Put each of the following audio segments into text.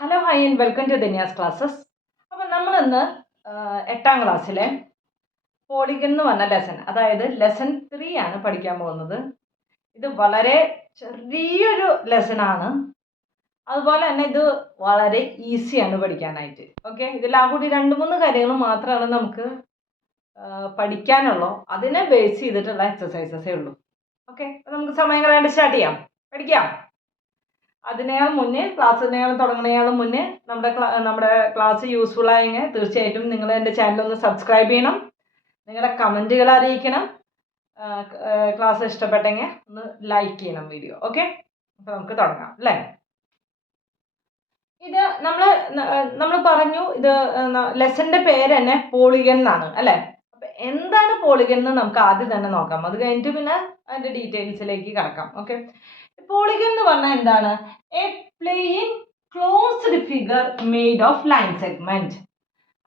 Hello hi and welcome to Dhanya's classes. അപ്പം നമ്മളിന്ന് 8ാം ക്ലാസ്സിലെ പോളിഗൺ എന്ന് പറഞ്ഞ ലെസൺ, അതായത് ലെസൺ 3 ആണ് പഠിക്കാൻ പോകുന്നത്. ഇത് വളരെ ചെറിയൊരു ലെസണാണ്, അതുപോലെ തന്നെ ഇത് വളരെ ഈസിയാണ് പഠിക്കാനായിട്ട്. ഓക്കെ, ഇതിൽ ആ കൂടി 2-3 കാര്യങ്ങൾ മാത്രമാണ് നമുക്ക് പഠിക്കാനുള്ളൂ. അതിനെ ബേസ് ചെയ്തിട്ടുള്ള എക്സസൈസസേ ഉള്ളൂ. ഓക്കെ, നമുക്ക് സമയം കളയാണ്ട് സ്റ്റാർട്ട് ചെയ്യാം, പഠിക്കാം. അതിനേക്കാൾ മുന്നേ, ക്ലാസ്സിനേക്കാൾ തുടങ്ങുന്നതിനേക്കാൾ മുന്നേ നമ്മുടെ ക്ലാസ് യൂസ്ഫുൾ ആയെങ്കിൽ തീർച്ചയായിട്ടും നിങ്ങൾ എൻ്റെ ചാനൽ ഒന്ന് സബ്സ്ക്രൈബ് ചെയ്യണം, നിങ്ങളുടെ കമൻറ്റുകൾ അറിയിക്കണം, ക്ലാസ് ഇഷ്ടപ്പെട്ടെങ്കിൽ ഒന്ന് ലൈക്ക് ചെയ്യണം വീഡിയോ. ഓക്കെ, അപ്പോൾ നമുക്ക് തുടങ്ങാം അല്ലേ. ഇത് നമ്മൾ പറഞ്ഞു, ഇത് ലെസൻ്റെ പേര് തന്നെ പോളിഗൺ എന്നാണ് അല്ലേ. അപ്പം എന്താണ് പോളിഗൺ എന്ന് നമുക്ക് ആദ്യം തന്നെ നോക്കാം, അത് കഴിഞ്ഞിട്ട് പിന്നെ അതിൻ്റെ ഡീറ്റെയിൽസിലേക്ക് കിടക്കാം. ഓക്കെ, പോളിഗൺ എന്ന് പറഞ്ഞാൽ എന്താണ്? A plane closed figure made of line segment.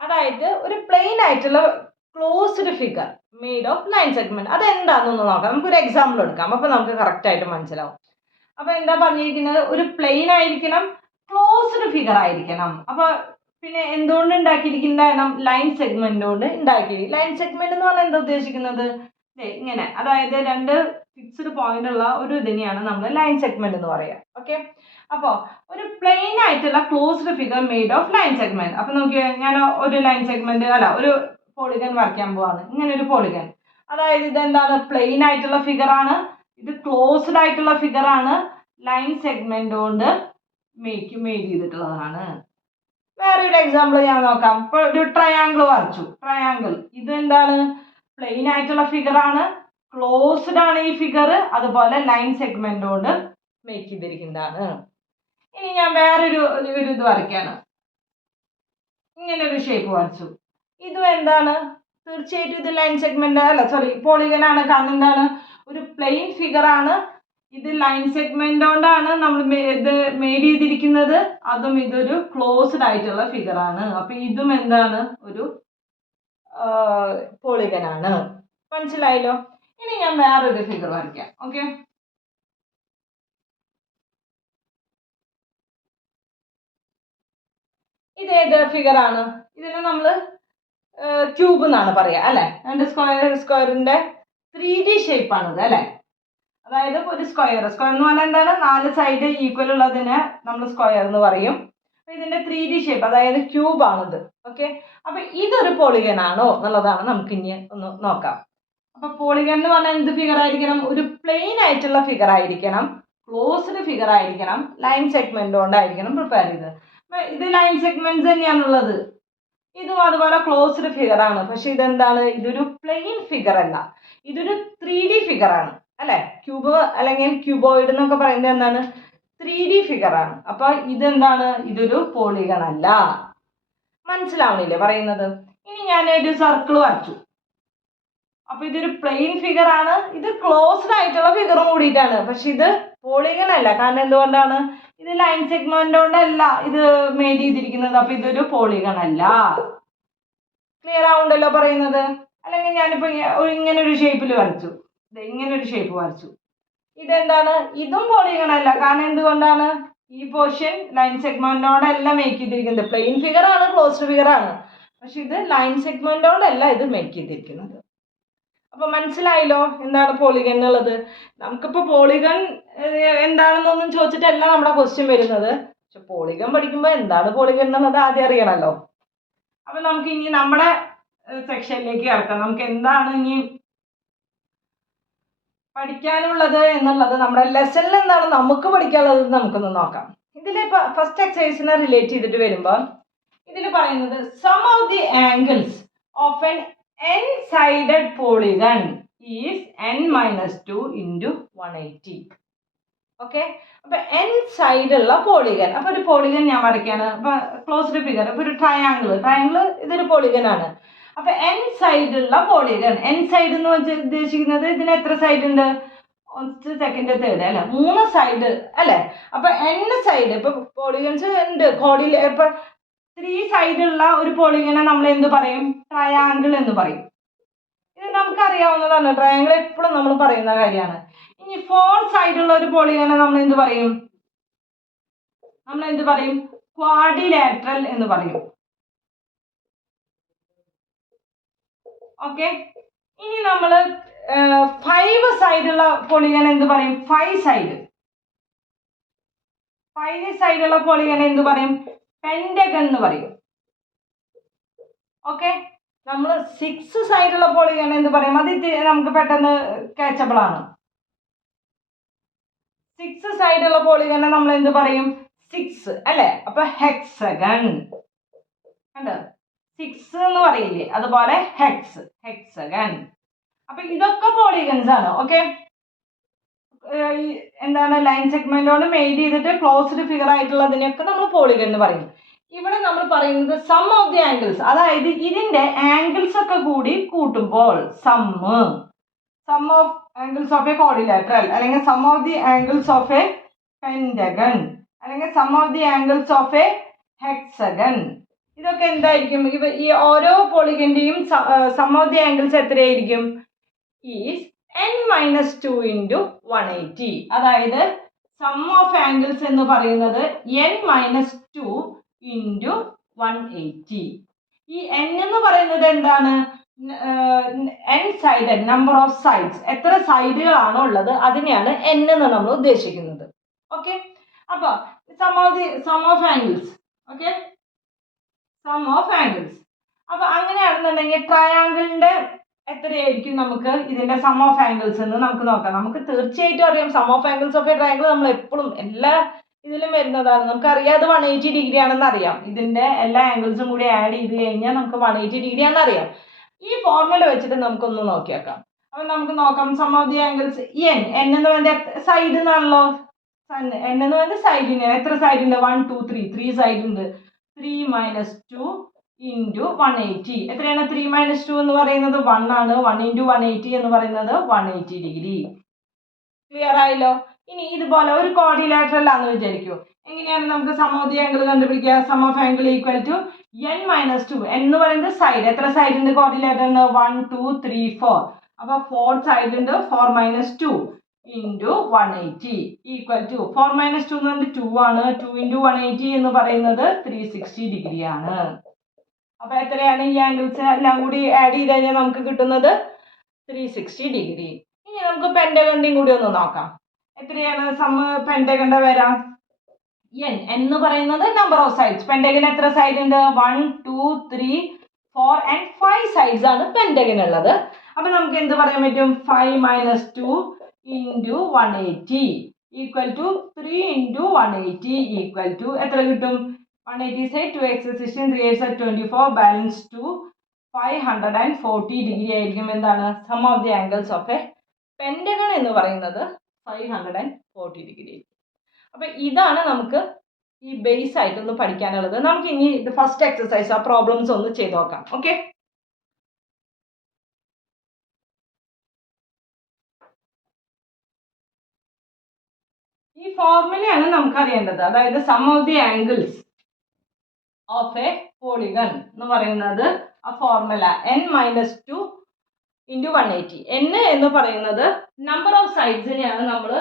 അതായത് ഒരു പ്ലെയിൻ ആയിട്ടുള്ള closed figure made of line segment. അതെന്താണെന്നൊന്ന് നോക്കാം. നമുക്കൊരു എക്സാമ്പിൾ എടുക്കാം, അപ്പോൾ നമുക്ക് കറക്റ്റ് ആയിട്ട് മനസ്സിലാവും. അപ്പോൾ എന്താ പറഞ്ഞിരിക്കുന്നത്? ഒരു പ്ലെയിൻ ആയിരിക്കണം, ക്ലോസ്ഡ് ഫിഗർ ആയിരിക്കണം. അപ്പോൾ പിന്നെ എന്തുകൊണ്ട് ഉണ്ടാക്കിയിരിക്കുന്നതാണ്? ലൈൻ സെഗ്മെന്റ് കൊണ്ട് ഉണ്ടാക്കി. ലൈൻ സെഗ്മെന്റ് എന്ന് പറഞ്ഞാൽ എന്താ ഉദ്ദേശിക്കുന്നത്? ഇങ്ങനെ, അതായത് 2 ഫിക്സ്ഡ് പോയിന്റ് ഉള്ള ഒരു ഇതിനെയാണ് നമ്മൾ ലൈൻ സെഗ്മെന്റ് എന്ന് പറയുക. ഓക്കെ, അപ്പോൾ ഒരു പ്ലെയിൻ ആയിട്ടുള്ള closed figure made of line segment. അപ്പോൾ നോക്കിയേ, ഞാൻ ഒരു ലൈൻ സെഗ്മെന്റ് ഒരു പോളിഗൺ വരയ്ക്കാൻ പോവാണ്. ഇങ്ങനെ ഒരു പോളിഗൺ, അതായത് ഇതെന്താണ്? പ്ലെയിൻ ആയിട്ടുള്ള ഫിഗർ ആണ്, ഇത് ക്ലോസ്ഡ് ആയിട്ടുള്ള ഫിഗർ ആണ്, ലൈൻ സെഗ്മെന്റ് കൊണ്ട് മെയ്ഡ് ചെയ്തിട്ടുള്ളതാണ്. വേറൊരു എക്സാമ്പിൾ ഞാൻ നോക്കാം. ഇപ്പോൾ ഒരു ട്രയാങ്കിൾ വരച്ചു. ട്രയാങ്കിൾ ഇത് എന്താണ്? പ്ലെയിൻ ആയിട്ടുള്ള ഫിഗർ ആണ്, ക്ലോസ്ഡ് ആണ് ഈ ഫിഗർ, അതുപോലെ ലൈൻ സെഗ്മെന്റ് കൊണ്ട് മേക്ക് ചെയ്തിരിക്കുന്നതാണ്. ഇനി ഞാൻ വേറൊരു ഇത് വരയ്ക്കാണ്. ഇങ്ങനെ ഒരു ഷേപ്പ് വരച്ചു. ഇതും എന്താണ്? തീർച്ചയായിട്ടും ഇത് ലൈൻ സെഗ്മെന്റ് അല്ല, സോറി, പോളിഗൺ ആണ്. കാരണം എന്താണ്? ഒരു പ്ലെയിൻ ഫിഗർ ആണ്, ഇത് ലൈൻ സെഗ്മെന്റ് കൊണ്ടാണ് നമ്മൾ ഇത് മെയ്ഡ് ചെയ്തിരിക്കുന്നത്. അതും ഇതൊരു ക്ലോസ്ഡ് ആയിട്ടുള്ള ഫിഗർ ആണ്. അപ്പൊ ഇതും എന്താണ്? ഒരു പോളിഗൺ ആണ്. മനസ്സിലായല്ലോ? ഇനി ഞാൻ വേറൊരു ഫിഗർ വരയ്ക്കാം. ഓക്കെ, ഇതേത് ഫിഗർ ആണ്? ഇതിനെ നമ്മൾ ക്യൂബ് എന്നാണ് പറയാ അല്ലെ. 2 സ്ക്വയറിന്റെ 3D ഷേപ്പ് ആണിത് അല്ലെ. അതായത് ഒരു സ്ക്വയർ എന്ന് പറഞ്ഞാൽ എന്താണ്? 4 സൈഡ് ഈക്വൽ ഉള്ളതിനെ നമ്മൾ സ്ക്വയർ എന്ന് പറയും. ഇതിന്റെ 3D ഷേപ്പ്, അതായത് ക്യൂബ് ആണിത്. ഓക്കെ, അപ്പൊ ഇതൊരു പോളിഗൺ ആണോ എന്നുള്ളതാണ് നമുക്ക് ഇനി ഒന്ന് നോക്കാം. അപ്പൊ പോളിഗൺ എന്ന് പറഞ്ഞാൽ എന്ത് ഫിഗർ ആയിരിക്കണം? ഒരു പ്ലെയിൻ ആയിട്ടുള്ള ഫിഗർ ആയിരിക്കണം, ക്ലോസ്ഡ് ഫിഗർ ആയിരിക്കണം, ലൈൻ സെഗ്മെന്റ് കൊണ്ടായിരിക്കണം പ്രിപ്പയർ ചെയ്തത്. അപ്പൊ ഇത് ലൈൻ സെഗ്മെന്റ് തന്നെയാണുള്ളത്. ഇതും അതുപോലെ ക്ലോസ്ഡ് ഫിഗർ ആണ്. പക്ഷെ ഇതെന്താണ്? ഇതൊരു പ്ലെയിൻ ഫിഗർ അല്ല, ഇതൊരു 3D ഫിഗർ ആണ് അല്ലെ. ക്യൂബ് അല്ലെങ്കിൽ ക്യൂബോയിഡ് എന്നൊക്കെ പറയുന്നത് എന്താണ്? 3D ഫിഗർ ആണ്. അപ്പൊ ഇതെന്താണ്? ഇതൊരു പോളിഗൺ അല്ല. മനസ്സിലാവണില്ലേ പറയുന്നത്? ഇനി ഞാൻ ഒരു സർക്കിൾ വരച്ചു. അപ്പൊ ഇതൊരു പ്ലെയിൻ ഫിഗർ ആണ്, ഇത് ക്ലോസ്ഡ് ആയിട്ടുള്ള ഫിഗറും കൂടിയിട്ടാണ്. പക്ഷെ ഇത് പോളിഗൺ അല്ല. കാരണം എന്തുകൊണ്ടാണ്? ഇത് ലൈൻ സെഗ്മെന്റ് കൊണ്ടല്ല ഇത് മെയ്ഡ് ചെയ്തിരിക്കുന്നത്. അപ്പൊ ഇതൊരു പോളിഗൺ അല്ല. ക്ലിയർ ആവുണ്ടല്ലോ പറയുന്നത്? അല്ലെങ്കിൽ ഞാനിപ്പോ ഇങ്ങനെ ഒരു ഷേപ്പിൽ വരച്ചു, ഇങ്ങനെ ഒരു ഷേപ്പ് വരച്ചു. ഇതെന്താണ്? ഇതും പോളിഗൺ അല്ല. കാരണം എന്തുകൊണ്ടാണ്? ഈ പോർഷൻ ലൈൻ സെഗ്മെന്റോടല്ല മേക്ക് ചെയ്തിരിക്കുന്നത്. പ്ലെയിൻ ഫിഗർ ആണ്, ക്ലോസ്ഡ് ഫിഗർ ആണ്, പക്ഷെ ഇത് ലൈൻ സെഗ്മെന്റോടല്ല ഇത് മേക്ക് ചെയ്തിരിക്കുന്നത്. അപ്പൊ മനസ്സിലായല്ലോ എന്താണ് പോളിഗൺ എന്നുള്ളത്? നമുക്കിപ്പോ പോളിഗൺ എന്താണെന്നൊന്നും ചോദിച്ചിട്ടല്ല നമ്മുടെ ക്വസ്റ്റ്യൻ വരുന്നത്. പക്ഷെ പോളിഗൺ പഠിക്കുമ്പോൾ എന്താണ് പോളിഗൺ എന്നുള്ളത് ആദ്യം അറിയണമല്ലോ. അപ്പൊ നമുക്ക് ഇനി നമ്മുടെ സെക്ഷനിലേക്ക് കിടക്കാം. നമുക്ക് എന്താണ് ഇനി പഠിക്കാനുള്ളത് എന്നുള്ളത്, നമ്മുടെ ലെസണിൽ എന്താണ് നമുക്ക് പഠിക്കാനുള്ളത് നമുക്കൊന്ന് നോക്കാം. ഇതിലിപ്പോ ഫസ്റ്റ് എക്സസൈസിനെ റിലേറ്റ് ചെയ്തിട്ട് വരുമ്പോൾ ഇതിൽ പറയുന്നത് sum of the angles of n n-sided polygon is n-2 into 180. Okay, അപ്പൊ n സൈഡ് ഉള്ള പോളിഗൺ. അപ്പൊ ഒരു പോളിഗൺ ഞാൻ വരയ്ക്കാണ്. അപ്പൊ ക്ലോസ്ഡ് ഫിഗർ, ഇപ്പൊ ഒരു ട്രയാങ്കിൾ ഇതൊരു പോളിഗൺ ആണ്. അപ്പൊ n സൈഡ് ഉള്ള പോളിഗൺ. n സൈഡ് എന്ന് വെച്ചാൽ ഉദ്ദേശിക്കുന്നത് ഇതിന് എത്ര സൈഡ് ഉണ്ട്? ഫസ്റ്റ്, സെക്കൻഡ്, തേർഡ് അല്ലെ, 3 സൈഡ് അല്ലെ. അപ്പൊ n സൈഡ്, ഇപ്പൊ പോളിഗൺസ് ഉണ്ട്. ഇപ്പൊ 3 സൈഡ് ഉള്ള ഒരു പോളിഗണെ നമ്മൾ എന്ത് പറയും? ട്രയാങ്കിൾ എന്ന് പറയും. ഇത് നമുക്ക് അറിയാവുന്നതാണ്, ട്രയാങ്കിൾ എപ്പോഴും നമ്മൾ പറയുന്ന കാര്യമാണ്. ഇനി 4 സൈഡ് ഉള്ള ഒരു പോളിഗണെ നമ്മൾ എന്ത് പറയും? നമ്മൾ എന്ത് പറയും? ക്വാഡ്രിലാറ്ററൽ എന്ന് പറയും. ഓക്കെ, ഇനി നമ്മൾ 5 സൈഡുള്ള പോളിഗൺ എന്ത് പറയും? 5 സൈഡുള്ള പോളിഗൺ എന്ത് പറയും? പെന്റഗൺ എന്ന് പറയും. ഓക്കെ, നമ്മൾ 6 സൈഡുള്ള പോളിഗൺ എന്ത് പറയും? അത് നമുക്ക് പെട്ടെന്ന് കാച്ചബിൾ ആണ്. 6 സൈഡുള്ള പോളിഗൺ നമ്മൾ എന്ത് പറയും? 6 അല്ലേ? അപ്പൊ ഹെക്സഗൺ കണ്ടോ? 6 എന്ന് പറയില്ലേ, അതുപോലെ ഹെക്സഗൺ. അപ്പൊ ഇതൊക്കെ പോളിഗൺസ് ആണ്. ഓക്കെ, എന്താണ് ലൈൻ സെഗ്മെന്റോട് മെയ്ഡ് ചെയ്തിട്ട് ക്ലോസ്ഡ് ഫിഗർ ആയിട്ടുള്ളതിനെയൊക്കെ നമ്മൾ പോളിഗൺ എന്ന് പറയും. ഇവിടെ നമ്മൾ പറയുന്നത് സം ഓഫ് ദി ആംഗിൾസ്, അതായത് ഇതിന്റെ ആംഗിൾസ് ഒക്കെ കൂടി കൂട്ടുമ്പോൾ sum of angles of a quadrilateral, അല്ലെങ്കിൽ sum of the angles of a pentagon, അല്ലെങ്കിൽ sum of the angles of a hexagon, ഇതൊക്കെ എന്തായിരിക്കും? ഈ ഓരോ പോളിഗന്റെയും സം ഓഫ് ദി ആംഗിൾസ് എത്രയായിരിക്കും? Is n-2 × 180. അതായത് സം ഓഫ് ആംഗിൾസ് എന്ന് പറയുന്നത് n-2 × 180. ഈ n എന്ന് പറയുന്നത് എന്താണ്? n sided, number of sides, എത്ര സൈഡുകളാണോ ഉള്ളത് അതിനെയാണ് n എന്ന് നമ്മൾ ഉദ്ദേശിക്കുന്നത്. ഓക്കെ, അപ്പൊ sum of angles. Okay, sum of angles. അപ്പൊ അങ്ങനെയാണെന്നുണ്ടെങ്കിൽ ട്രയാങ്കിളിന്റെ എത്രയായിരിക്കും നമുക്ക് ഇതിന്റെ സം ഓഫ് ആംഗിൾസ് എന്ന് നമുക്ക് നോക്കാം. നമുക്ക് തീർച്ചയായിട്ടും അറിയാം sum of angles of a triangle നമ്മൾ എപ്പോഴും എല്ലാ ഇതിലും വരുന്നതാണ്. നമുക്കറിയാം അത് 180 ഡിഗ്രി ആണെന്ന് അറിയാം. ഇതിന്റെ എല്ലാ ആംഗിൾസും കൂടി ആഡ് ചെയ്ത് കഴിഞ്ഞാൽ നമുക്ക് 180 ഡിഗ്രി ആണെന്ന് അറിയാം. ഈ ഫോർമുല വെച്ചിട്ട് നമുക്കൊന്ന് നോക്കിയേക്കാം. അപ്പൊ നമുക്ക് നോക്കാം sum of the angles. n എന്ന് പറയുന്നത് സൈഡ് എന്നാണല്ലോ. n എന്ന് പറയുന്നത് സൈഡിന്. എത്ര സൈഡ് ഉണ്ട്? 1 2 3 സൈഡ് ഉണ്ട്. 3 - 2 × 180. എത്രയാണ് 3 - 2 എന്ന് പറയുന്നത്? 1 ആണ്. 1 × 180 എന്ന് പറയുന്നത് 180 ഡിഗ്രി. ക്ലിയർ ആയല്ലോ? ഇനി ഇതുപോലെ ഒരു ക്വാഡ്രിലാറ്ററൽ ആണെന്ന് വിചാരിക്കൂ. എങ്ങനെയാണ് നമുക്ക് സം ഓഫ് ദി ആംഗിൾ കണ്ടുപിടിക്കുക? Sum of angle equal to n-2. എന്ന് പറയുന്നത് സൈഡ്. എത്ര സൈഡ് ഉണ്ട് ക്വാഡ്രിലാറ്ററിന്? 1 2 3 4. അപ്പൊ 4 സൈഡ് ഉണ്ട്. 4 - 2 × 180 ഈക്വൽ ടു 4 - 2 എന്ന് പറയുന്നത് 2 ആണ്. 2 × 180 എന്ന് പറയുന്നത് 360 ഡിഗ്രി ആണ്. അപ്പൊ എത്രയാണ് ഈ ആംഗിൾസ് എല്ലാം കൂടി ആഡ് ചെയ്ത് കഴിഞ്ഞാൽ നമുക്ക് കിട്ടുന്നത്? 360 ഡിഗ്രി. ഇനി നമുക്ക് പെന്റഗണിന്റെയും കൂടി ഒന്ന് നോക്കാം. എത്രയാണ് സം പെന്റഗണിന്റെ വരാം? n എന്ന് പറയുന്നത് നമ്പർ ഓഫ് സൈഡ്സ്. പെന്റഗൺ എത്ര സൈഡ് ഉണ്ട്? 1 2 3 4 and 5 സൈഡ്സ് ആണ് പെന്റഗൺ ഉള്ളത്. അപ്പൊ നമുക്ക് എന്ത് പറയാൻ പറ്റും? 5 - 2 × 180 ഈക്വൽ ടു 3 × 180 ഈക്വൽ ടു എത്ര കിട്ടും? 180 side 2x 16 3 8 24 ബാലൻസ് 2 540 ഡിഗ്രി ആയിരിക്കും. എന്താണ് sum of the angles of a pentagon എന്ന് പറയുന്നത്? 540 ഡിഗ്രി. അപ്പൊ ഇതാണ് നമുക്ക് ഈ ബേസ് ആയിട്ടൊന്ന് പഠിക്കാനുള്ളത്. നമുക്ക് ഇനി ഫസ്റ്റ് എക്സസൈസ് ആ പ്രോബ്ലംസ് ഒന്ന് ചെയ്ത് നോക്കാം. ഓക്കെ, ഈ ഫോർമുലയാണ് നമുക്ക് അറിയേണ്ടത്. അതായത് sum of the angles of a polygon എന്ന് പറയുന്നത് ആ ഫോർമുല n-2 × 180. n എന്ന് പറയുന്നത് നമ്പർ ഓഫ് സൈഡ്സിനെയാണ് നമ്മൾ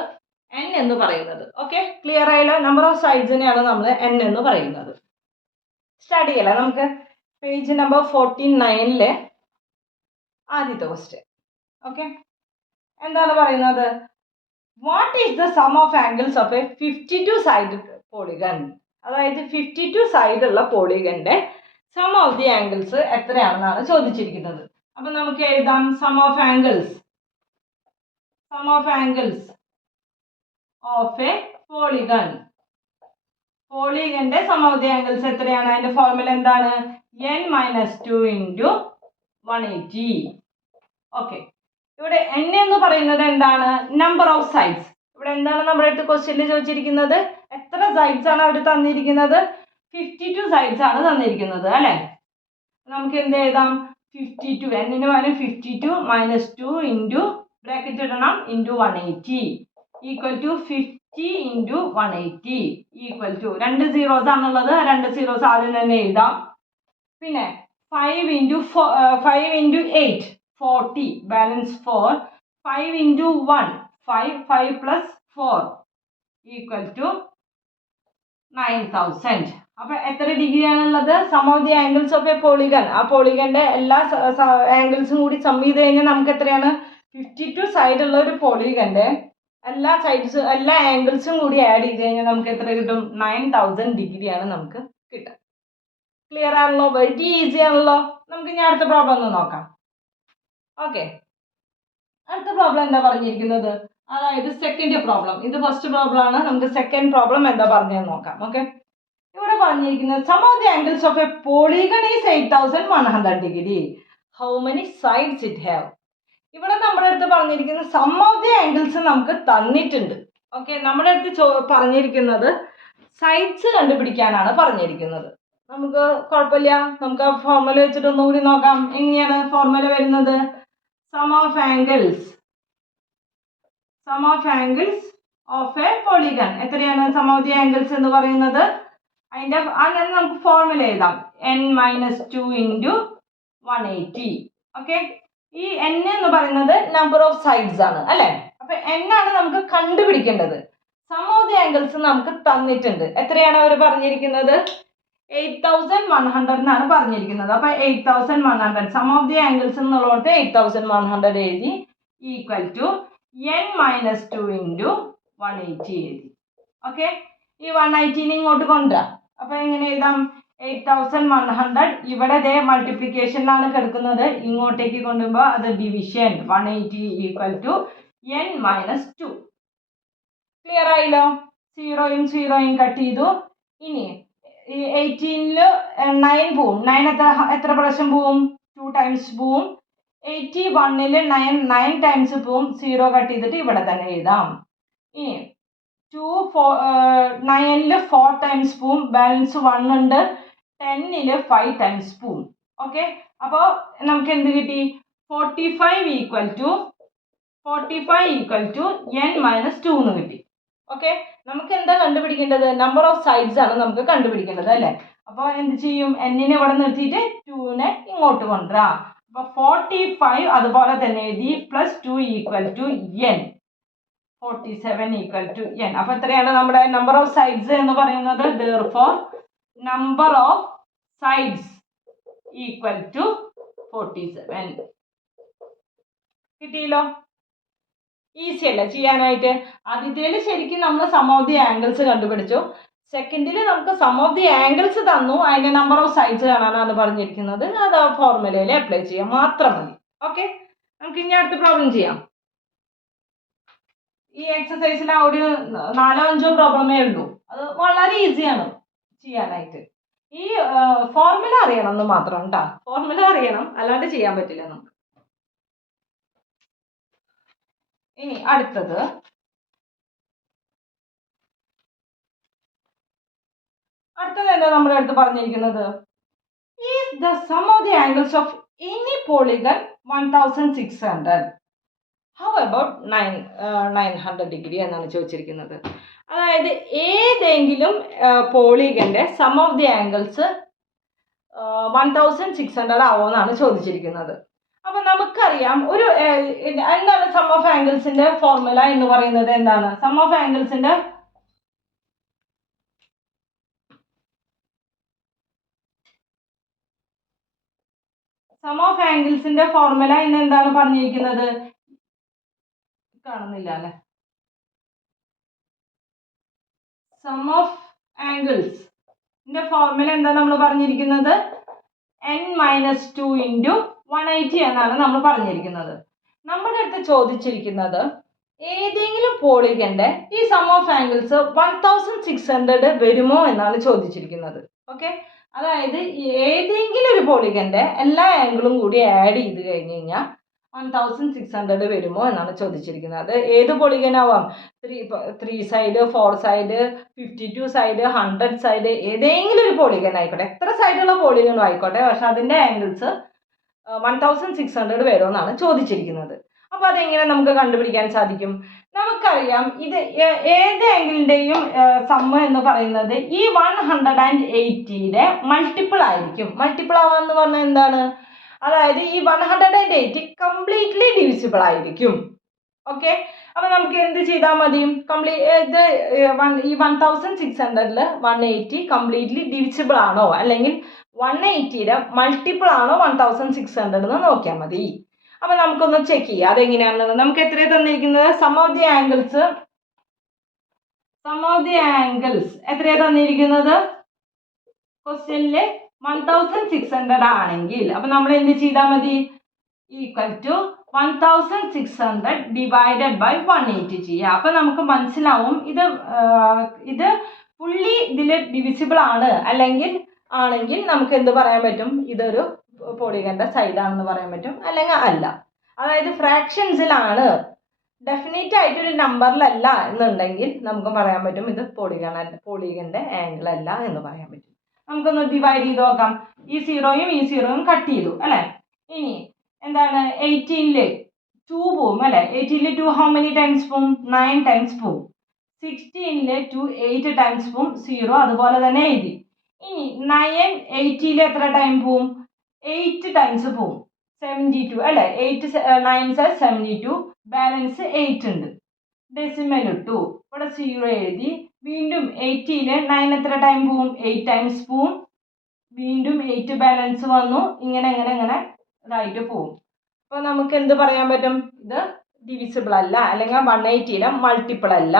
n എന്ന് പറയുന്നത്. ഓക്കെ, ക്ലിയർ ആയല്ലോ? നമ്പർ ഓഫ് സൈഡ്സിനെയാണ് നമ്മൾ n എന്ന് പറയുന്നത്. സ്റ്റാർട്ട് ചെയ്യല്ലേ നമുക്ക്? പേജ് നമ്പർ 49 ആദ്യത്തെ ക്വസ്റ്റ്യൻ. ഓക്കെ, എന്താണ് പറയുന്നത്? What is the sum of angles of a 52 side polygon? അതായത് 52 സൈഡ് ഉള്ള പോളിഗന്റെ സം ഓഫ് ദി ആംഗിൾസ് എത്രയാണെന്നാണ് ചോദിച്ചിരിക്കുന്നത്. അപ്പൊ നമുക്ക് എഴുതാം sum of angles of a polygon. പോളിഗന്റെ സം ഓഫ് ദി ആംഗിൾസ് എത്രയാണ്? അതിന്റെ ഫോർമുല എന്താണ്? n-2 × 180. ഓക്കെ, ഇവിടെ n എന്ന് പറയുന്നത് എന്താണ്? Number of sides. ഇവിടെ എന്താണ് നമ്മുടെ അടുത്ത് ക്വസ്റ്റ്യനിൽ ചോദിച്ചിരിക്കുന്നത്? എത്ര സൈഡ്സ് ആണ് അവർ തന്നിരിക്കുന്നത്? 52 സൈഡ്സ് ആണ് തന്നിരിക്കുന്നത് അല്ലെ? നമുക്ക് എന്ത് എഴുതാം? 52 n ന് പകരം 52 - 2 × ബ്രാക്കറ്റ് ഇടണം × 180 equal to 50 × 180 equal to 2 zeros ആണുള്ളത്. 2 സീറോസ് ആദ്യം തന്നെ എഴുതാം. പിന്നെ 5 × 8 40 ബാലൻസ് 4 5 × 1 5 5 + 4 ഈക്വൽ ടു 9000. അപ്പൊ എത്ര ഡിഗ്രിയാണുള്ളത്? Sum of the angles of a polygon. ആ പോളിഗന്റെ എല്ലാ ആംഗിൾസും കൂടി സം ചെയ്ത് കഴിഞ്ഞാൽ നമുക്ക് എത്രയാണ്? 52 സൈഡുള്ള ഒരു പോളിഗന്റെ എല്ലാ ആംഗിൾസും കൂടി ആഡ് ചെയ്ത് കഴിഞ്ഞാൽ നമുക്ക് എത്ര കിട്ടും? 9000 ഡിഗ്രിയാണ് നമുക്ക് കിട്ടുക. ക്ലിയർ ആണല്ലോ? വെരി ഈസി ആണല്ലോ. നമുക്ക് ഇനി അടുത്ത പ്രോബ്ലം ഒന്ന് നോക്കാം. ഓക്കെ, അടുത്ത പ്രോബ്ലം എന്താ പറഞ്ഞിരിക്കുന്നത്? അതായത് സെക്കൻഡ് പ്രോബ്ലം. ഇത് ഫസ്റ്റ് പ്രോബ്ലം ആണ്. നമുക്ക് സെക്കൻഡ് പ്രോബ്ലം എന്താ പറഞ്ഞതെന്ന് നോക്കാം. ഓക്കെ, ഇവിടെ പറഞ്ഞിരിക്കുന്നത് sum of the angles of a polygon is 8100 degree. How many sides it have? ഇവിടെ നമ്മുടെ അടുത്ത് പറഞ്ഞിരിക്കുന്നത് സം ഓഫ് ദി ആംഗിൾസ് നമുക്ക് തന്നിട്ടുണ്ട്. ഓക്കെ, നമ്മുടെ അടുത്ത് പറഞ്ഞിരിക്കുന്നത് സൈഡ്സ് കണ്ടുപിടിക്കാനാണ് പറഞ്ഞിരിക്കുന്നത്. നമുക്ക് കുഴപ്പമില്ല, നമുക്ക് ആ ഫോർമുല വെച്ചിട്ട് ഒന്നുകൂടി നോക്കാം. എങ്ങനെയാണ് ഫോർമുല വരുന്നത്? Sum of angles of a polygon. എത്രയാണ് സം ഓഫ് ദി ആംഗിൾസ് എന്ന് പറയുന്നത്? അങ്ങനെ നമുക്ക് ഫോർമുല എഴുതാം. n-2 × 180. ഓക്കെ, ഈ n എന്ന് പറയുന്നത് നമ്പർ ഓഫ് സൈഡ്സ് ആണ് അല്ലെ? അപ്പൊ n ആണ് നമുക്ക് കണ്ടുപിടിക്കേണ്ടത്. സം ഓഫ് ദി ആംഗിൾസ് നമുക്ക് തന്നിട്ടുണ്ട്. എത്രയാണ് അവർ പറഞ്ഞിരിക്കുന്നത്? 8100 എന്നാണ് പറഞ്ഞിരിക്കുന്നത്. അപ്പൊ 8100 സം ഓഫ് ദി ആംഗിൾസ് എന്നുള്ളടത്ത് 8100 എഴുതി ഈക്വൽ ടു n-2 × 180 എഴുതി. ഓക്കെ, ഈ 180 ഇങ്ങോട്ട് കൊണ്ടുവരാം. അപ്പൊ എങ്ങനെ എഴുതാം? 8100 ഇവിടെ ദേ മൾട്ടിപ്ലിക്കേഷനിലാണ് കിടക്കുന്നത്. ഇങ്ങോട്ടേക്ക് കൊണ്ടുപോകുമ്പോൾ അത് division. 180 equal to n-2. Clear ആയില്ലോ? 0യും 0യും കട്ട് ചെയ്തു. ഇനി 18ല് 9 പോവും. 9 എത്ര പ്രാവശ്യം പോവും? 2 ടൈംസ് പോവും. 81ല് 9 ടൈംസ് പോവും. 0 കട്ട് ചെയ്തിട്ട് ഇവിടെ തന്നെ എഴുതാം. ഇനി 9ല് 4 ടൈംസ് പോവും. ബാലൻസ് 1 ഉണ്ട്. 10ല് 5 ടൈംസ് പോവും. ഓക്കെ, അപ്പോൾ നമുക്ക് എന്ത് കിട്ടി? 45 ഈക്വൽ ടു n-2 എന്ന് കിട്ടി. ഓക്കെ, നമുക്ക് എന്താ കണ്ടുപിടിക്കേണ്ടത്? നമ്പർ ഓഫ് സൈഡ്സ് ആണ് നമുക്ക് കണ്ടുപിടിക്കേണ്ടത് അല്ലേ? അപ്പോൾ എന്ത് ചെയ്യും? n-നെ ഇവിടെ നിർത്തിയിട്ട് 2നെ ഇങ്ങോട്ട് കൊണ്ടുവരാം. അപ്പോൾ 45 അതുപോലെ തന്നെ എഴുതി +2 equal to n. 47 equal to n. അപ്പോൾ എത്രയാണ് നമ്മുടെ നമ്പർ ഓഫ് സൈഡ്സ് എന്ന് പറയുന്നത്? therefore number of sides equal to 47. കിട്ടിയല്ലോ? ഈസി അല്ലേ ചെയ്യാനായിട്ട്? ആദ്യത്തേൽ ശരിക്കും നമ്മൾ സം ഓഫ് ദി ആംഗിൾസ് കണ്ടുപിടിച്ചു. സെക്കൻഡിൽ നമുക്ക് സം ഓഫ് ദി ആംഗിൾസ് തന്നു, അതിന്റെ നമ്പർ ഓഫ് സൈഡ്സ് കാണാനാണ് പറഞ്ഞിരിക്കുന്നത്. അത് ആ ഫോർമുലയിൽ അപ്ലൈ ചെയ്യാം മാത്രം മതി. ഓക്കെ, നമുക്ക് ഇനി അടുത്ത പ്രോബ്ലം ചെയ്യാം. ഈ എക്സസൈസിൽ ഒരു 4-5 പ്രോബ്ലമേ ഉള്ളൂ. അത് വളരെ ഈസിയാണ് ചെയ്യാനായിട്ട്. ഈ ഫോർമുല അറിയണം എന്ന് മാത്രം കേട്ടോ. ഫോർമുല അറിയണം, അല്ലാണ്ട് ചെയ്യാൻ പറ്റില്ല നമുക്ക്. ഇനി അടുത്തത് എന്താ നമ്മുടെ അടുത്ത് പറഞ്ഞിരിക്കുന്നത്? Is the sum of the angles of any polygon 1600. How about 900 degree എന്നാണ് ചോദിച്ചിരിക്കുന്നത്. അതായത് ഏതെങ്കിലും പോളിഗന്റെ സം ഓഫ് ദി ആംഗിൾസ് 1600 ആവുമെന്നാണ് ചോദിച്ചിരിക്കുന്നത്. അപ്പൊ നമുക്കറിയാം എന്താണ് സം ഓഫ് ആംഗിൾസിന്റെ ഫോർമുല എന്ന് പറയുന്നത്? എന്താണ് സം ഓഫ് ആംഗിൾസിന്റെ ഫോർമുല എന്ന് എന്താണ് പറഞ്ഞിരിക്കുന്നത്? കാണുന്നില്ല അല്ലെ? സം ഓഫ് ആംഗിൾസിന്റെ ഫോർമുല എന്താ നമ്മൾ പറഞ്ഞിരിക്കുന്നത്? n-2 × 180 എന്നാണ് നമ്മൾ പറഞ്ഞിരിക്കുന്നത്. നമ്മുടെ അടുത്ത് ചോദിച്ചിരിക്കുന്നത് ഏതെങ്കിലും പോളിഗന്റെ ഈ സം ഓഫ് ആംഗിൾസ് 1600 വരുമോ എന്നാണ് ചോദിച്ചിരിക്കുന്നത്. ഓക്കെ, അതായത് ഏതെങ്കിലും ഒരു പോളിഗന്റെ എല്ലാ ആംഗിളും കൂടി ആഡ് ചെയ്ത് കഴിഞ്ഞ് കഴിഞ്ഞാൽ 1600 വരുമോ എന്നാണ് ചോദിച്ചിരിക്കുന്നത്. അത് ഏത് പോളിഗൻ ആവാം? 3 സൈഡ്, 4 സൈഡ്, 52 സൈഡ്, 100 സൈഡ്, ഏതെങ്കിലും ഒരു പോളിഗൻ ആയിക്കോട്ടെ, എത്ര സൈഡുള്ള പോളിഗനും ആയിക്കോട്ടെ, പക്ഷെ അതിന്റെ ആംഗിൾസ് 1600 വരുമെന്നാണ് ചോദിച്ചിരിക്കുന്നത്. അപ്പൊ അതെങ്ങനെ നമുക്ക് കണ്ടുപിടിക്കാൻ സാധിക്കും? നമുക്കറിയാം ഇത് ഏത് ആംഗിളിന്റെയും സമ്മ് എന്ന് പറയുന്നത് ഈ 180യുടെ മൾട്ടിപ്പിൾ ആയിരിക്കും. മൾട്ടിപ്പിൾ ആവാന്ന് പറഞ്ഞാൽ എന്താണ്? അതായത് ഈ 180 കംപ്ലീറ്റ്ലി ഡിവിസിബിൾ ആയിരിക്കും. ഓക്കെ, അപ്പം നമുക്ക് എന്ത് ചെയ്താൽ മതി? ഇത് ഈ 1600 180 കംപ്ലീറ്റ്ലി ഡിവിസിബിൾ ആണോ അല്ലെങ്കിൽ 180യുടെ മൾട്ടിപ്പിൾ ആണോ 1600 എന്ന് നോക്കിയാൽ മതി. അപ്പം നമുക്കൊന്ന് ചെക്ക് ചെയ്യാം അതെങ്ങനെയാണെന്ന്. നമുക്ക് എത്രയാണ് തന്നിരിക്കുന്നത്? സം ഓഫ് ദി ആംഗിൾസ് എത്രയാണ് തന്നിരിക്കുന്നത്? ക്വസ്റ്റ്യനില് 1600 ആണെങ്കിൽ അപ്പം നമ്മൾ എന്ത് ചെയ്താൽ മതി? ഈക്വൽ ടു 1600 ഡിവൈഡഡ് ബൈ 180 ചെയ്യുക. അപ്പം നമുക്ക് മനസ്സിലാവും ഇത് ഫുള്ളി ഇതിൽ ഡിവിസിബിൾ ആണ് ആണെങ്കിൽ നമുക്ക് എന്ത് പറയാൻ പറ്റും? ഇതൊരു പോളിഗന്റെ സൈഡാണെന്ന് പറയാൻ പറ്റും, അല്ലെങ്കിൽ അല്ല. അതായത് ഫ്രാക്ഷൻസിലാണ്, ഡെഫിനറ്റ് ആയിട്ടൊരു നമ്പറിലല്ല എന്നുണ്ടെങ്കിൽ നമുക്ക് പറയാൻ പറ്റും ഇത് പോളിഗന്റെ ആംഗിൾ അല്ല എന്ന് പറയാൻ പറ്റും. നമുക്കൊന്ന് ഡിവൈഡ് ചെയ്ത് നോക്കാം. ഈ സീറോയും കട്ട് ചെയ്തു അല്ലേ? ഇനി എന്താണ്? 18ല് 2 പോവും അല്ലേ? 18ല് 2 ഹൗ മെനി ടൈംസ് പോവും? 9 ടൈംസ് പോവും. 16ല് 2 8 ടൈംസ് പോവും. 0 അതുപോലെ തന്നെ എഴുതി. ഇനി 9 80ല് എത്ര ടൈം പോവും? 8 ടൈംസ് പോവും. 72 അല്ലേ? 8 9 72, ബാലൻസ് 8 ഉണ്ട്. ഡെസിമൽ ഇട്ടു, ഇവിടെ 0 എഴുതി. വീണ്ടും 80ല് 9 എത്ര ടൈം പോവും? 8 ടൈംസ് പോവും. വീണ്ടും 8 ബാലൻസ് വന്നു. ഇങ്ങനെ ഇതായിട്ട് പോവും. അപ്പോൾ നമുക്ക് എന്ത് പറയാൻ പറ്റും? ഇത് ഡിവിസിബിൾ അല്ല, അല്ലെങ്കിൽ 180യുടെ മൾട്ടിപ്പിൾ അല്ല.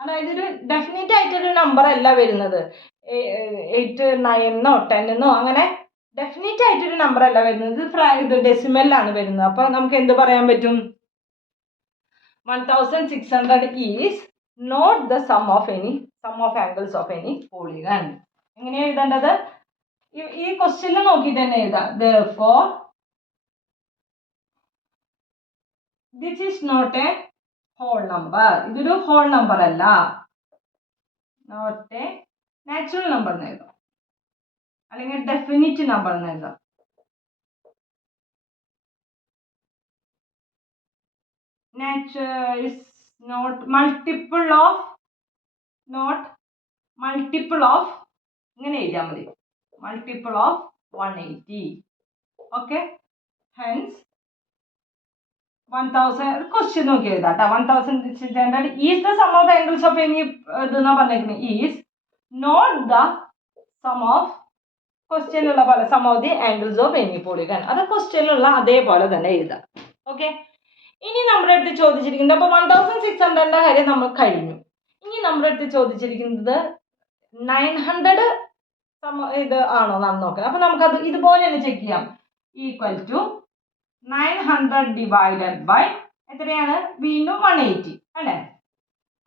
അതായത് ഒരു ഡെഫിനറ്റ് ആയിട്ടൊരു നമ്പർ അല്ല വരുന്നത്. 8 9 10 അങ്ങനെ ഡെഫിനറ്റ് ആയിട്ടൊരു നമ്പർ അല്ല വരുന്നത്. ഇത് ഡെസിമലിലാണ് വരുന്നത്. അപ്പോൾ നമുക്ക് എന്ത് പറയാൻ പറ്റും? 1600 is not the sum of angles of any polygon. എങ്ങനെയാണ് എഴുതേണ്ടത്? ഈ ക്വസ്റ്റ്യനിൽ നോക്കിയിട്ട് തന്നെ എഴുതാം. Therefore this is not a whole number. ഇതൊരു ഹോൾ നമ്പർ അല്ല. നോട്ട് എ നാച്ചുറൽ നമ്പർ എന്ന് എഴുതാം, അല്ലെങ്കിൽ ഡെഫിനിറ്റ് നമ്പർ എന്ന് എഴുതാം. Nature is not multiple of ഇങ്ങനെ എഴുതിയാൽ മതി, multiple of 180. Okay, hence 1000 question നോക്കി എഴുതാം. 1600 is the sum of angles of any ഇതെന്നാ പറഞ്ഞേക്കുന്നത്. Is not the sum of ക്വസ്റ്റ്യനിലുള്ള പോലെ sum of the angles of any polygon. അത് ക്വസ്റ്റ്യനിലുള്ള അതേപോലെ തന്നെ എഴുതാം. ഓക്കെ, ഇനി നമ്മുടെ അടുത്ത് ചോദിച്ചിരിക്കുന്നത്, അപ്പോൾ 1600ന്റെ കാര്യം നമ്മൾ കഴിഞ്ഞു. ഇനി നമ്മുടെ അടുത്ത് ചോദിച്ചിരിക്കുന്നത് 900 ഇത് ആണോ എന്നാണ് നോക്കുന്നത്. അപ്പോൾ നമുക്കത് ഇതുപോലെ തന്നെ ചെക്ക് ചെയ്യാം. ഈക്വൽ ടു 900 ഡിവൈഡഡ് ബൈ എത്രയാണ്? വീണ്ടും 180 അല്ലേ?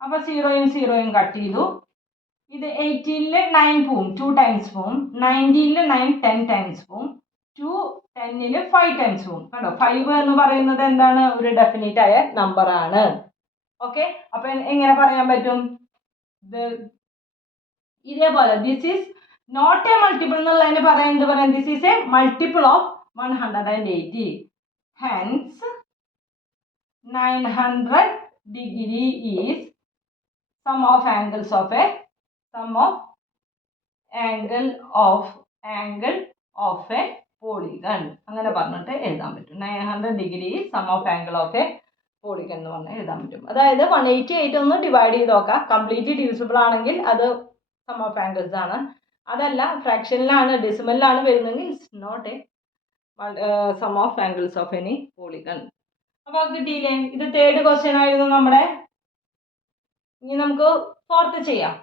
അപ്പോൾ 0 കട്ട് ചെയ്തു. ഇത് 18ല് 9 പോവും, 2 ടൈംസ് പോവും. 19ല് 9 10 ടൈംസ് പോവും. 10ല് 5 ടൈംസ് പോവും. കേട്ടോ, 5 എന്ന് പറയുന്നത് എന്താണ്? ഒരു ഡെഫിനിറ്റ് ആയ നമ്പർ ആണ്. ഓക്കെ, അപ്പൊ എങ്ങനെ പറയാൻ പറ്റും? ഇതേപോലെ this is not a multiple എന്നുള്ളതിന് പറയാൻ this is a multiple of 180. Hence 900 degree is sum of angles of a angle of a polygon. അങ്ങനെ പറഞ്ഞിട്ട് എഴുതാൻ പറ്റും. 900 degree sum of angle of a polygon എന്ന് പറഞ്ഞാൽ എഴുതാൻ പറ്റും. അതായത് 188 ഒന്ന് ഡിവൈഡ് ചെയ്ത് നോക്കാം. കംപ്ലീറ്റ്ലി ഡിവിസിബിൾ ആണെങ്കിൽ അത് സം ഓഫ് ആംഗിൾസ് ആണ്. അതല്ല, ഫ്രാക്ഷനിലാണ്, ഡെസിമലിലാണ് വരുന്നതെങ്കിൽ it's not a sum of angles of any polygon. അപ്പോൾ കിട്ടിയില്ലേ? ഇത് തേർഡ് ക്വസ്റ്റ്യൻ ആയിരുന്നു നമ്മുടെ. ഇനി നമുക്ക് ഫോർത്ത് ചെയ്യാം.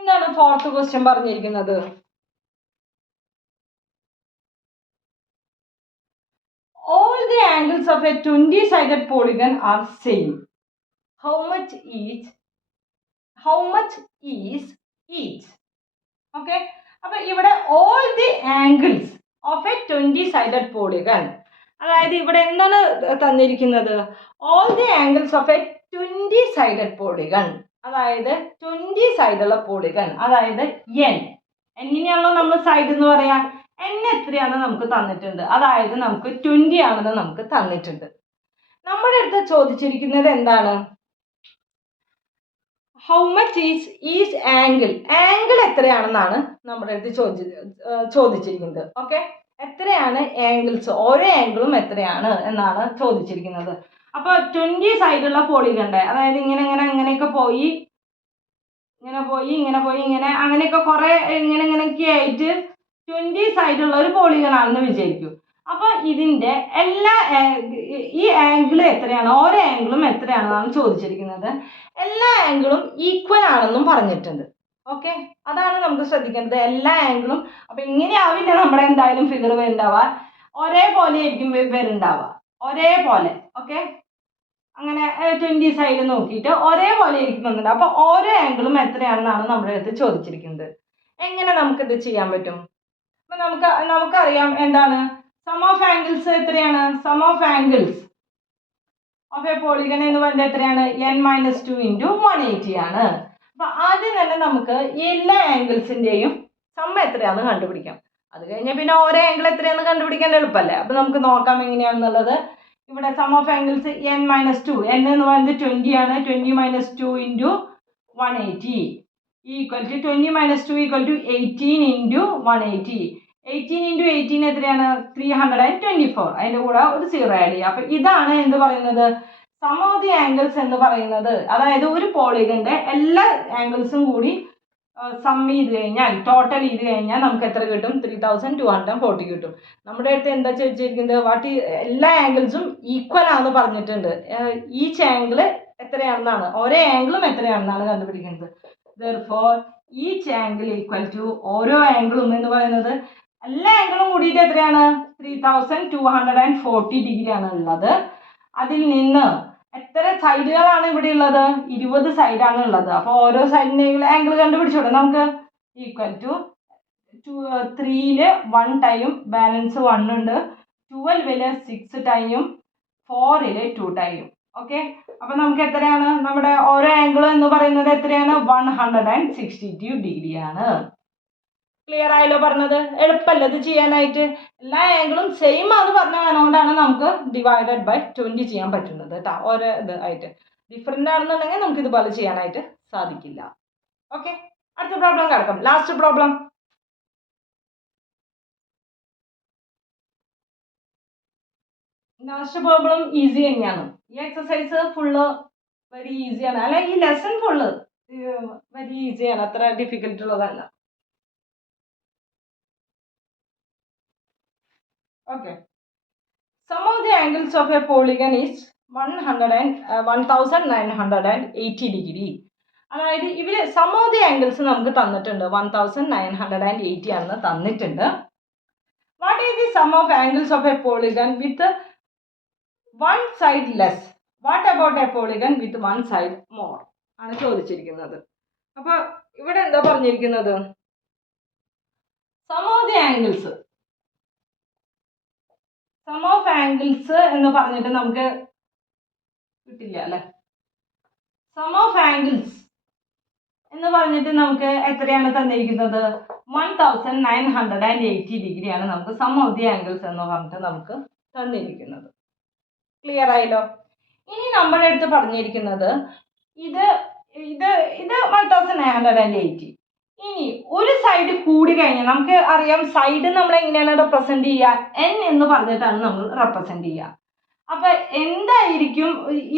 എന്താണ് ഫോർത്ത് ക്വസ്റ്റ്യൻ പറഞ്ഞിരിക്കുന്നത്? All the angles of a 20-sided polygon are same. How much is each? Okay, അപ്പോൾ ഇവിടെ all the angles of a 20-sided polygon, അതായത് ഇവിടെ എന്താണ് തന്നിരിക്കുന്നത്? all the angles of a 20-sided polygon, അതായത് 20 സൈഡുള്ള പോളിഗൺ, അതായത് എന്നിനെയാണല്ലോ നമ്മൾ സൈഡ് എന്ന് പറയാ. എത്രയാണെന്ന് നമുക്ക് തന്നിട്ടുണ്ട്, അതായത് നമുക്ക് 20 ആണെന്ന് നമുക്ക് തന്നിട്ടുണ്ട്. നമ്മുടെ അടുത്ത് ചോദിച്ചിരിക്കുന്നത് എന്താണ്? ഹൗ മച്ച് ഈസ് ആംഗിൾ എത്രയാണെന്നാണ് നമ്മുടെ അടുത്ത് ചോദിച്ചിരിക്കുന്നത്. ഓക്കെ, എത്രയാണ് ആംഗിൾസ്, ഓരോ ആംഗിളും എത്രയാണ് എന്നാണ് ചോദിച്ചിരിക്കുന്നത്. അപ്പൊ 20 സൈഡുള്ള പോളിഗണ്ട്, അതായത് ഇങ്ങനെയൊക്കെ പോയി ഇങ്ങനെ അങ്ങനെയൊക്കെ കുറെ ഇങ്ങനെയൊക്കെ ആയിട്ട് 20 സൈഡുള്ള ഒരു പോളിഗൺ ആണെന്ന് വിചാരിക്കൂ. അപ്പൊ ഇതിന്റെ എല്ലാ ഈ ആംഗിൾ എത്രയാണ്, ഓരോ ആംഗിളും എത്രയാണെന്നാണ് ചോദിച്ചിരിക്കുന്നത്. എല്ലാ ആംഗിളും ഈക്വൽ ആണെന്നും പറഞ്ഞിട്ടുണ്ട്. ഓക്കെ, അതാണ് നമുക്ക് ശ്രദ്ധിക്കേണ്ടത്. എല്ലാ ആംഗിളും അപ്പൊ ഇങ്ങനെയാവില്ല നമ്മുടെ എന്തായാലും ഫിഗർ വരുന്നുണ്ടാവുക, ഒരേപോലെ ആയിരിക്കും വരുന്നുണ്ടാവുക, ഒരേപോലെ. ഓക്കെ, അങ്ങനെ 20 സൈഡ് നോക്കിയിട്ട് ഒരേപോലെ ഇരിക്കുന്നുണ്ട്. അപ്പൊ ഓരോ ആംഗിളും എത്രയാണെന്നാണ് നമ്മുടെ അടുത്ത് ചോദിച്ചിരിക്കുന്നത്. എങ്ങനെ നമുക്കിത് ചെയ്യാൻ പറ്റും? അപ്പൊ നമുക്കറിയാം എന്താണ് സം ഓഫ് ആംഗിൾസ് എത്രയാണ്? Sum of angles of a polygon എന്ന് പറയുന്നത് എത്രയാണ്? n-2 × 180 ആണ്. അപ്പൊ ആദ്യം തന്നെ നമുക്ക് എല്ലാ ആംഗിൾസിന്റെയും സം എത്രയാണെന്ന് കണ്ടുപിടിക്കാം. അത് കഴിഞ്ഞാൽ പിന്നെ ഓരോ ആംഗിൾ എത്രയാണെന്ന് കണ്ടുപിടിക്കാൻ എളുപ്പമല്ലേ. അപ്പൊ നമുക്ക് നോക്കാം എങ്ങനെയാണെന്നുള്ളത്. ഇവിടെ some of angles n-2, n എന്ന് പറയുന്നത് 20 ആണ്. 20 - 2 × 180 ഈക്വൽ ടു 20 - 2 = 18 × 180. 18 × 18 എത്രയാണ്? 324. അതിന്റെ കൂടെ ഒരു 0 ആഡ് ചെയ്യുക. അപ്പൊ ഇതാണ് എന്ത് പറയുന്നത്? സം ഓഫ് ദി ആംഗിൾസ് എന്ന് പറയുന്നത്. അതായത് ഒരു പോളിഗന്റെ എല്ലാ ആംഗിൾസും കൂടി സം ചെയ്ത് കഴിഞ്ഞാൽ, ടോട്ടൽ ചെയ്ത് കഴിഞ്ഞാൽ നമുക്ക് എത്ര കിട്ടും? 3240 കിട്ടും. നമ്മുടെ അടുത്ത് എന്താ ചോദിച്ചിരിക്കുന്നത്? എല്ലാ ആംഗിൾസും ഈക്വൽ ആണെന്ന് പറഞ്ഞിട്ടുണ്ട്. ഈച്ച് ആംഗിൾ എത്രയാണെന്നാണ്, ഓരോ ആംഗിളും എത്രയാണെന്നാണ് കണ്ടുപിടിക്കുന്നത്. therefore each angle equal to, ഓരോ ആംഗിളും എന്ന് പറയുന്നത് എല്ലാ ആംഗിളും കൂടിയിട്ട് എത്രയാണ്? 3240 ഡിഗ്രി ആണ് ഉള്ളത്. അതിൽ നിന്ന് എത്ര സൈഡുകളാണ് ഇവിടെ ഉള്ളത്? 20 സൈഡാണ് ഉള്ളത്. അപ്പൊ ഓരോ സൈഡിന്റെ ആംഗിൾ കണ്ടുപിടിച്ചോട്ടെ നമുക്ക്. ഈക്വൽ ടു 3-ല് 1 ടൈം ബാലൻസ് 1 ഉണ്ട്, 12-ല് 6 ടൈമും 4-ല് 2 ടൈമും. ഓക്കെ, അപ്പൊ നമുക്ക് എത്രയാണ് നമ്മുടെ ഓരോ ആംഗിൾ എന്ന് പറയുന്നത്? എത്രയാണ്? 162 ഡിഗ്രി ആണ്. ക്ലിയർ ആയല്ലോ പറഞ്ഞത്? എളുപ്പമല്ല ഇത് ചെയ്യാനായിട്ട്. എല്ലാ ആംഗിളും സെയിം ആണെന്ന് പറഞ്ഞ അതുകൊണ്ടാണ് നമുക്ക് ഡിവൈഡഡ് ബൈ 20 ചെയ്യാൻ പറ്റുന്നത് കേട്ടോ. ഓരോ ഇത് ആയിട്ട് ഡിഫറെൻ്റ് ആണെന്നുണ്ടെങ്കിൽ നമുക്ക് ഇതുപോലെ ചെയ്യാനായിട്ട് സാധിക്കില്ല. ഓക്കെ, അടുത്ത പ്രോബ്ലം കിടക്കാം. Last problem. Last problem easy തന്നെയാണ്. ഈ എക്സസൈസ് ഫുള്ള് വെരി ഈസിയാണ്. അല്ല, ഈ ലെസൺ ഫുള്ള് വെരി ഈസിയാണ്, അത്ര ഡിഫിക്കൽട്ട് ഉള്ളതല്ല. Okay. Sum of the angles of a polygon is 1980 degree. അതായത് ഇവര് സം ഓഫ് ദി ആംഗിൾസ് നമുക്ക് തന്നിട്ടുണ്ട്. 1980 ആണെന്ന് തന്നിട്ടുണ്ട്. What is the sum of angles of a polygon with one side less? What about a polygon with one side more ആണ് ചോദിച്ചിരിക്കുന്നത്. അപ്പൊ ഇവിടെ എന്താ പറഞ്ഞിരിക്കുന്നത്? Sum of the angles, sum of angles എന്ന് പറഞ്ഞിട്ട് നമുക്ക് കിട്ടില്ല അല്ലെ. സം ഓഫ് ആംഗിൾസ് എന്ന് പറഞ്ഞിട്ട് നമുക്ക് എത്രയാണ് തന്നിരിക്കുന്നത്? 1980 ഡിഗ്രിയാണ് നമുക്ക് സം ഓഫ് ദി ആംഗിൾസ് എന്ന് പറഞ്ഞിട്ട് നമുക്ക് തന്നിരിക്കുന്നത്. ക്ലിയർ ആയല്ലോ? ഇനി നമ്മുടെ അടുത്ത് പറഞ്ഞിരിക്കുന്നത് ഇത് ഇത് ഇത് 1980. ഇനി ഒരു സൈഡ് കൂടി കഴിഞ്ഞാൽ നമുക്ക് അറിയാം സൈഡ് നമ്മൾ എങ്ങനെയാണ് റെപ്രസെന്റ് ചെയ്യുക? n എന്ന് പറഞ്ഞിട്ടാണ് നമ്മൾ റെപ്രസെന്റ് ചെയ്യുക. അപ്പൊ എന്തായിരിക്കും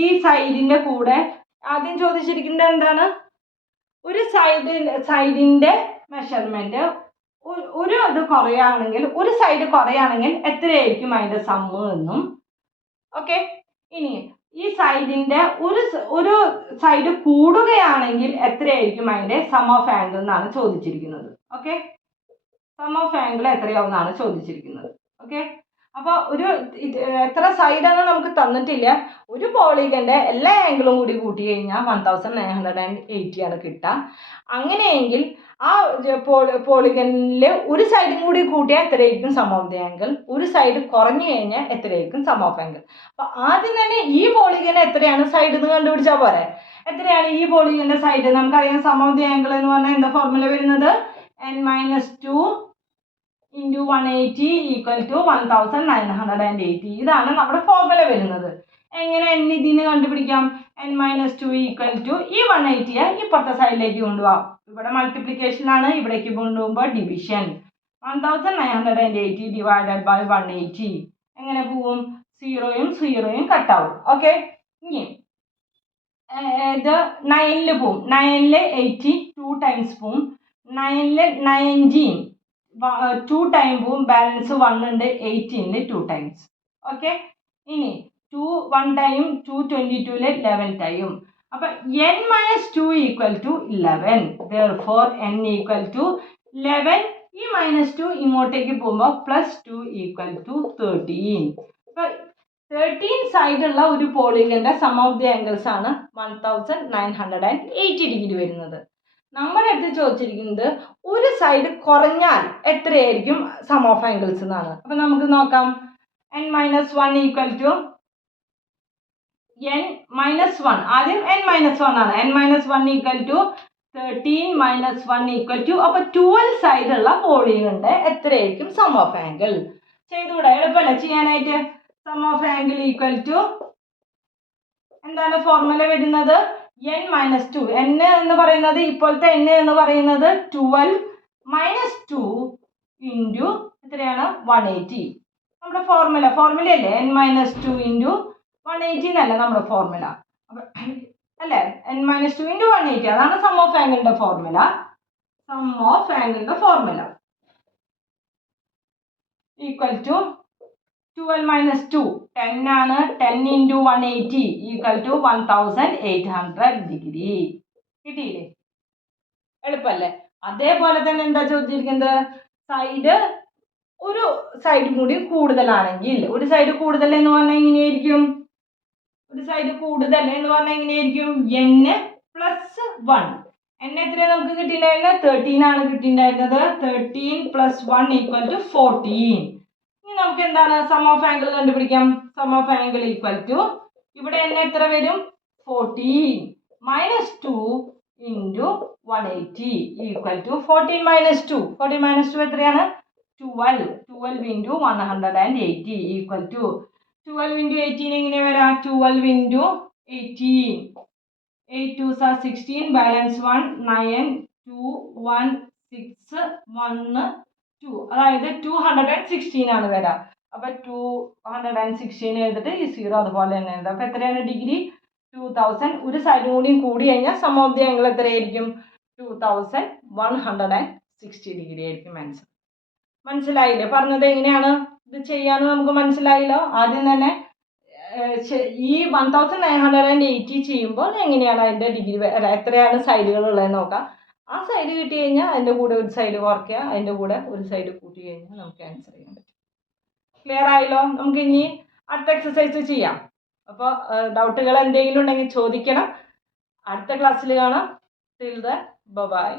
ഈ സൈഡിന്റെ കൂടെ? ആദ്യം ചോദിച്ചിരിക്കുന്നത് എന്താണ്? ഒരു സൈഡിന്റെ മെഷർമെന്റ് ഒരു ഇത് കുറയാണെങ്കിൽ, ഒരു സൈഡ് കുറയാണെങ്കിൽ എത്രയായിരിക്കും അതിന്റെ സമ്മ് എന്നും. ഓക്കെ, ഇനി ഈ സൈഡിന്റെ ഒരു സൈഡ് കൂടുകയാണെങ്കിൽ എത്രയായിരിക്കും അതിന്റെ സം ഓഫ് ആംഗിൾ എന്നാണ് ചോദിച്ചിരിക്കുന്നത്. ഓക്കെ, സം ഓഫ് ആംഗിൾ എത്രയാവുന്നതാണ് ചോദിച്ചിരിക്കുന്നത്. ഓക്കെ, അപ്പൊ എത്ര സൈഡാണ് നമുക്ക് തന്നിട്ടില്ല. ഒരു പോളിഗന്റെ എല്ലാ ആംഗിളും കൂടി കൂട്ടി കഴിഞ്ഞാൽ 1980 ആണ് കിട്ടുക. അങ്ങനെയെങ്കിൽ ആ പോളിഗനിൽ ഒരു സൈഡും കൂടി കൂട്ടിയാൽ എത്രയായിരിക്കും സം ഓഫ് ദി ആംഗിൾ? ഒരു സൈഡ് കുറഞ്ഞു കഴിഞ്ഞാൽ എത്രയായിരിക്കും സം ഓഫ് ആംഗിൾ? അപ്പൊ ആദ്യം തന്നെ ഈ പോളിഗന് എത്രയാണ് സൈഡ് എന്ന് കണ്ടുപിടിച്ചാൽ പോരെ. എത്രയാണ് ഈ പോളിഗന്റെ സൈഡ്? നമുക്കറിയാം സം ഓഫ് ദി ആംഗിൾ എന്ന് പറഞ്ഞാൽ എന്താ ഫോർമുല വരുന്നത്? n-2 × 180 = 1980. ഇതാണ് നമ്മുടെ ഫോർമുല വരുന്നത്. എങ്ങനെ n ഇതിന് കണ്ടുപിടിക്കാം? n - 2 = ഈ 180 ഇപ്പുറത്തെ സൈഡിലേക്ക് കൊണ്ടുപോകാം. ഇവിടെ മൾട്ടിപ്ലിക്കേഷൻ ആണ്, ഇവിടേക്ക് കൊണ്ടുപോകുമ്പോൾ ഡിവിഷൻ. 1980 / 180 എങ്ങനെ പോവും? 0യും 0യും കട്ടാവും. ഓക്കെ, ഇനി ഇത് 9ൽ പോവും. 9ൽ 80 2 ടൈംസ് പോവും. 9ൽ 19 2 ടൈം പോവും. ബാലൻസ് 1 ഉണ്ട്. 18ൽ 2 ടൈംസ്. ഓക്കെ, ഇനി 1 ടൈം 222ൽ 11 ടൈം. അപ്പൊ n - 2 = 11. Therefore n = 11. ഈ -2 ഇങ്ങോട്ടേക്ക് പോകുമ്പോൾ +2 = 13. അപ്പൊ 13 സൈഡുള്ള ഒരു പോളിഗന്റെ സം ഓഫ് ദി ആംഗിൾസ് ആണ് 1980 ഡിഗ്രി വരുന്നത്. നമ്മുടെ അടുത്ത് ചോദിച്ചിരിക്കുന്നത് ഒരു സൈഡ് കുറഞ്ഞാൽ എത്രയായിരിക്കും സം ഓഫ് ആംഗിൾസ് എന്നാണ്. അപ്പൊ നമുക്ക് നോക്കാം. n - 1 = ആദ്യം n - 1 ആണ്. n - 1 = 13 - 1 അപ്പൊ 12 സൈഡുള്ള പോളിഗന്റെ എത്രയായിരിക്കും സം ഓഫ് ആംഗിൾ? ചെയ്തുകൂടെ? എളുപ്പമല്ലേ ചെയ്യാനായിട്ട്? സം ഓഫ് ആംഗിൾ എന്താണ് ഫോർമുല വരുന്നത്? n - 2. n എന്ന് പറയുന്നത് ഇപ്പോഴത്തെ n എന്ന് പറയുന്നത് 12 - 2 ഇൻറ്റു എത്രയാണ്? 180. നമ്മുടെ ഫോർമുലയല്ലേ? n - 2 ഇൻറ്റു 180 എന്നല്ല നമ്മുടെ ഫോർമുല അല്ലേ? n - 2 ഇൻറ്റു 180 അതാണ് സം ഓഫ് ആംഗിളിന്റെ ഫോർമുല. സം ഓഫ് ആംഗിളിന്റെ ഫോർമുല ഈക്വൽ ടു 12 - 2 10 ആണ്. 10 ഇൻറ്റു 180 = 1800 ഡിഗ്രി. കിട്ടിയില്ലേ? എളുപ്പല്ലേ? അതേപോലെ തന്നെ എന്താ ചോദിച്ചിരിക്കുന്നത്? ഒരു സൈഡ് കൂടി കൂടുതലാണെങ്കിൽ, ഒരു സൈഡ് കൂടുതൽ എന്ന് പറഞ്ഞാൽ എങ്ങനെയായിരിക്കും? n +1. n എത്രയാണ് നമുക്ക് കിട്ടിയിട്ടുണ്ടായിരുന്നത്? 13 ആണ് കിട്ടിയിട്ടുണ്ടായിരുന്നത്. 13 + 1 = 14. ഇനി നമുക്ക് എന്താണ് സം ഓഫ് ആംഗിൾ കണ്ടുപിടിക്കാം. സം ഓഫ് ആംഗിൾ ഇവിടെ n എത്ര വരും? 14 - 2 ഇൻറ്റു 180 = 14 - 2. 14 - 2 എത്രയാണ്? 12. 12 ഇൻറ്റു 180 12 ഇൻറ്റു 18 എങ്ങനെ വരാം? 12 ഇൻറ്റു 18 8 2s are 16. ബാലൻസ് 1 9 2 1 6 1 2 അതായത് 216 ആണ് വരാം. അപ്പൊ 216 എഴുതിട്ട് ഈ 0 അതുപോലെ തന്നെ എഴുതാം. അപ്പൊ എത്രയാണ് ഡിഗ്രി? 2000. ഒരു സൈഡ് കൂടി കഴിഞ്ഞാൽ സം ഓഫ് ദി ആംഗിൾ എത്രയായിരിക്കും? 2160 ഡിഗ്രി ആയിരിക്കും ആൻസർ. മനസ്സിലായില്ലേ? പറഞ്ഞത് എങ്ങനെയാണ് ഇത് ചെയ്യാന്ന് നമുക്ക് മനസ്സിലായല്ലോ. ആദ്യം തന്നെ ഈ 1980 ചെയ്യുമ്പോൾ എങ്ങനെയാണ് അതിന്റെ ഡിഗ്രി എത്രയാണ് സൈഡുകൾ ഉള്ളതെന്ന് നോക്കാം. ആ സൈഡ് കിട്ടി കഴിഞ്ഞാൽ അതിന്റെ കൂടെ ഒരു സൈഡ് കുറയ്ക്കുക, അതിന്റെ കൂടെ ഒരു സൈഡ് കൂട്ടി കഴിഞ്ഞാൽ നമുക്ക് ആൻസർ ചെയ്യാൻ പറ്റും. ക്ലിയർ ആയല്ലോ? നമുക്ക് ഇനി അടുത്ത എക്സസൈസ് ചെയ്യാം. അപ്പോൾ ഡൗട്ടുകൾ എന്തെങ്കിലും ഉണ്ടെങ്കിൽ ചോദിക്കണം. അടുത്ത ക്ലാസ്സിൽ കാണാം. Till then bye.